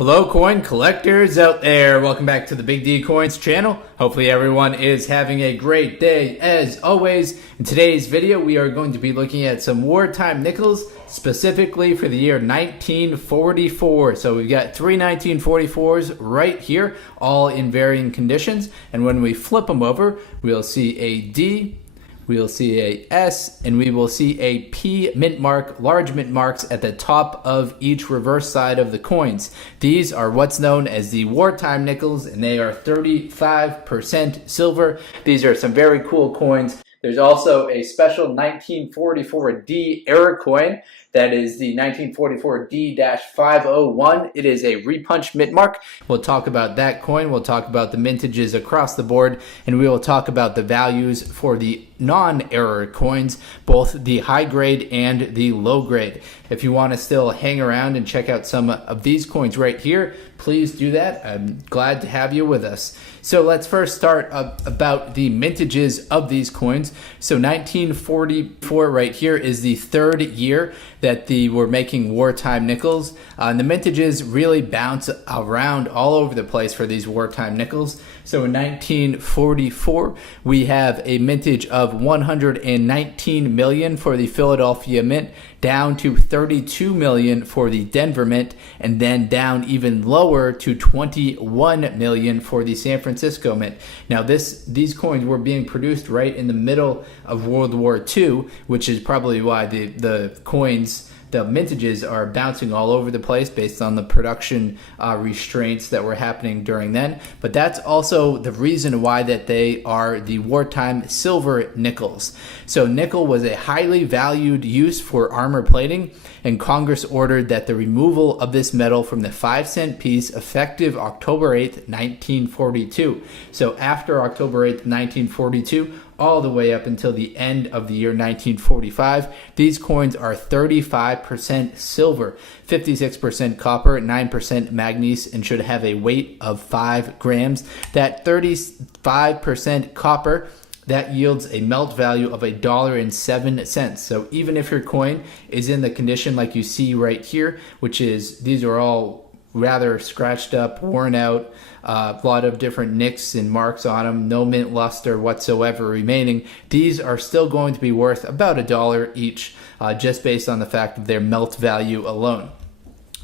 Hello coin collectors out there, welcome back to the Big D Coins channel. Hopefully everyone is having a great day as always. In today's video we are going to be looking at some wartime nickels specifically for the year 1944. So we've got three 1944s right here, all in varying conditions, and when we flip them over we'll see a D, we'll see a S, and we will see a P mint mark, large mint marks at the top of each reverse side of the coins. These are what's known as the wartime nickels, and they are 35% silver. These are some very cool coins. There's also a special 1944D era coin that is the 1944D-501. It is a repunch mint mark. We'll talk about that coin. We'll talk about the mintages across the board, and we will talk about the values for the non-error coins, both the high grade and the low grade. If you want to still hang around and check out some of these coins right here, please do that. I'm glad to have you with us. So let's first start about the mintages of these coins. So 1944 right here is the third year that we're making wartime nickels. And the mintages really bounce around all over the place for these wartime nickels. So in 1944, we have a mintage of 119 million for the Philadelphia Mint, down to 32 million for the Denver Mint, and then down even lower to 21 million for the San Francisco Mint. Now these coins were being produced right in the middle of World War II, which is probably why the mintages are bouncing all over the place based on the production restraints that were happening during then. But that's also the reason why that they are the wartime silver nickels. So nickel was a highly valued use for armor plating, and Congress ordered that the removal of this metal from the 5-cent piece effective October 8th, 1942. So after October 8th, 1942, all the way up until the end of the year 1945. These coins are 35% silver, 56% copper, 9% manganese, and should have a weight of 5 grams. That 35% copper, that yields a melt value of $1.07. So even if your coin is in the condition like you see right here, which is these are all rather scratched up, worn out, a lot of different nicks and marks on them, no mint luster whatsoever remaining, these are still going to be worth about $1 each, just based on the fact of their melt value alone.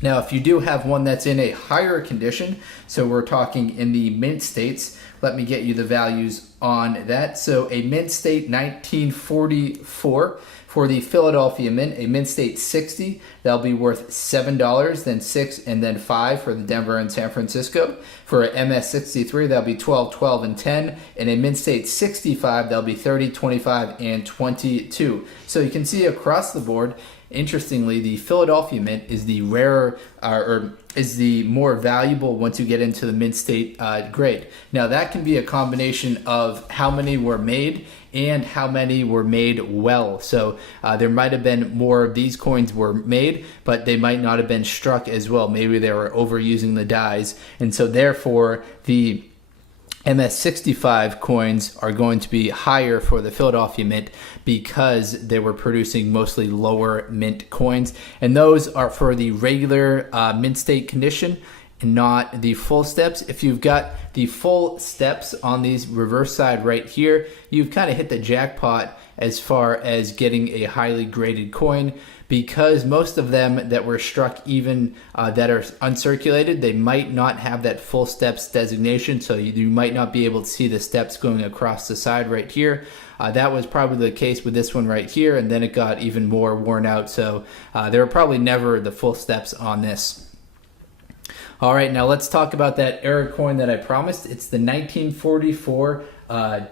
Now, if you do have one that's in a higher condition, so we're talking in the mint states, let me get you the values on that. So a mint state 1944 for the Philadelphia Mint, a mint state 60, that'll be worth $7, then 6, and then 5 for the Denver and San Francisco. For a MS 63, that'll be 12, 12, and 10, and a mint state 65, that'll be 30, 25, and 22. So you can see across the board, interestingly, the Philadelphia Mint is the rarer, or is the more valuable once you get into the mint state grade. Now that can be a combination of how many were made and how many were made well. So there might have been more of these coins were made, but they might not have been struck as well. Maybe they were overusing the dies, and so therefore the MS65 coins are going to be higher for the Philadelphia Mint because they were producing mostly lower mint coins, and those are for the regular mint state condition and not the full steps. If you've got the full steps on these reverse side right here, you've kind of hit the jackpot as far as getting a highly graded coin, because most of them that were struck even that are uncirculated, they might not have that full steps designation, so you might not be able to see the steps going across the side right here. That was probably the case with this one right here, and then it got even more worn out, so there were probably never the full steps on this. All right, now let's talk about that error coin that I promised. It's the 1944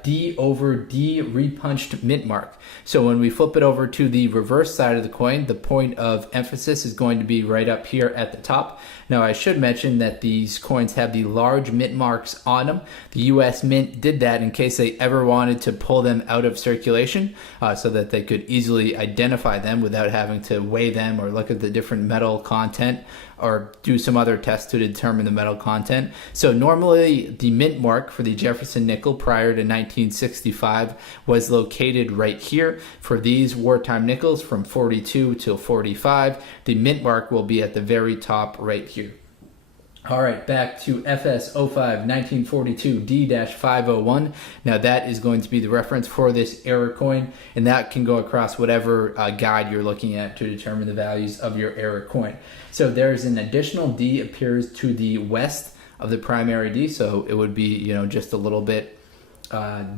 D over D repunched mint mark. So when we flip it over to the reverse side of the coin, the point of emphasis is going to be right up here at the top. Now I should mention that these coins have the large mint marks on them. The US Mint did that in case they ever wanted to pull them out of circulation, so that they could easily identify them without having to weigh them or look at the different metal content or do some other test to determine the metal content. So normally the mint mark for the Jefferson nickel prior to 1965 was located right here. For these wartime nickels from 42 till 45, the mint mark will be at the very top right here. All right, back to FS05 1942 D-501. Now that is going to be the reference for this error coin, and that can go across whatever guide you're looking at to determine the values of your error coin. So there's an additional D appears to the west of the primary D, so it would be, you know, just a little bit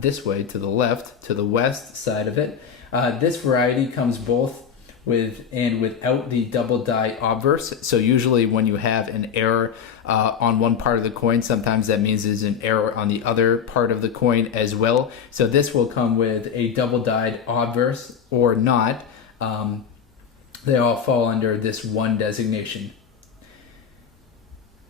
this way to the left, to the west side of it. This variety comes both with and without the double die obverse. So usually when you have an error on one part of the coin, sometimes that means there's an error on the other part of the coin as well. So this will come with a double dyed obverse or not. They all fall under this one designation.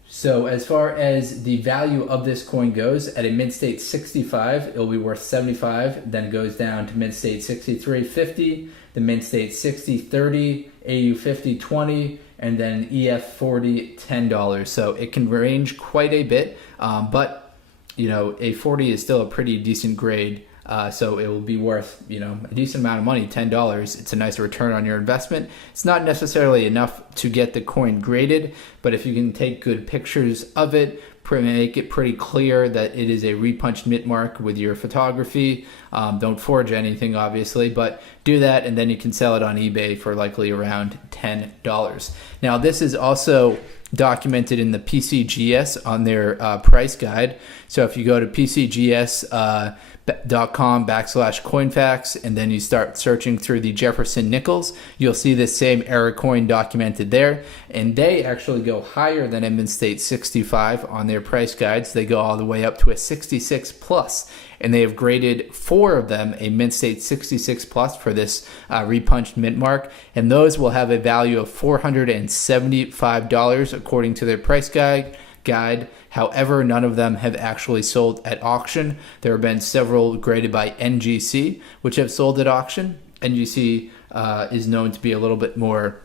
So as far as the value of this coin goes, at a mint state 65, it'll be worth 75, then it goes down to mint state 63.50, the mint state 60.30, AU 50.20, and then EF 40 $10. So it can range quite a bit, but you know, a 40 is still a pretty decent grade. So it will be worth, you know, a decent amount of money, $10. It's a nice return on your investment. It's not necessarily enough to get the coin graded, but if you can take good pictures of it, make it pretty clear that it is a repunched mint mark with your photography. Don't forge anything, obviously, but do that, and then you can sell it on eBay for likely around $10. Now, this is also documented in the PCGS on their price guide. So if you go to PCGS.com/Coinfax, and then you start searching through the Jefferson nickels, you'll see this same error coin documented there, and they actually go higher than a mint state 65 on their price guides. They go all the way up to a 66 plus, and they have graded 4 of them a mint state 66 plus for this repunched mint mark, and those will have a value of $475 according to their price guide. However, none of them have actually sold at auction. There have been several graded by NGC, which have sold at auction. NGC is known to be a little bit more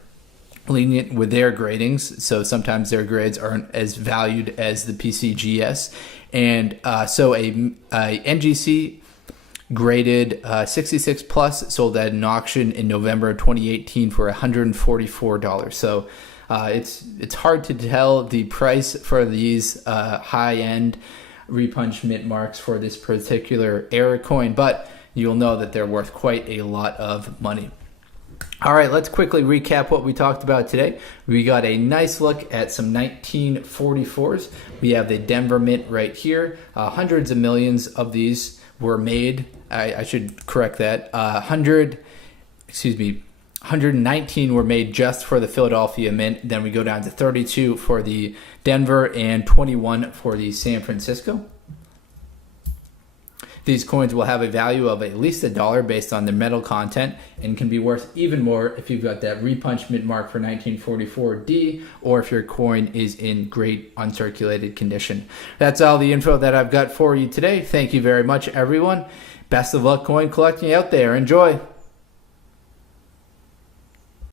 lenient with their gradings, so sometimes their grades aren't as valued as the PCGS. And so a NGC graded 66 plus sold at an auction in November of 2018 for $144. So it's hard to tell the price for these high-end repunch mint marks for this particular error coin, but you'll know that they're worth quite a lot of money. All right, let's quickly recap what we talked about today. We got a nice look at some 1944s. We have the Denver Mint right here. Hundreds of millions of these were made. I should correct that. 119 were made just for the Philadelphia Mint. Then we go down to 32 for the Denver and 21 for the San Francisco. These coins will have a value of at least $1 based on their metal content, and can be worth even more if you've got that repunch mint mark for 1944D, or if your coin is in great uncirculated condition. That's all the info that I've got for you today. Thank you very much, everyone. Best of luck coin collecting out there. Enjoy.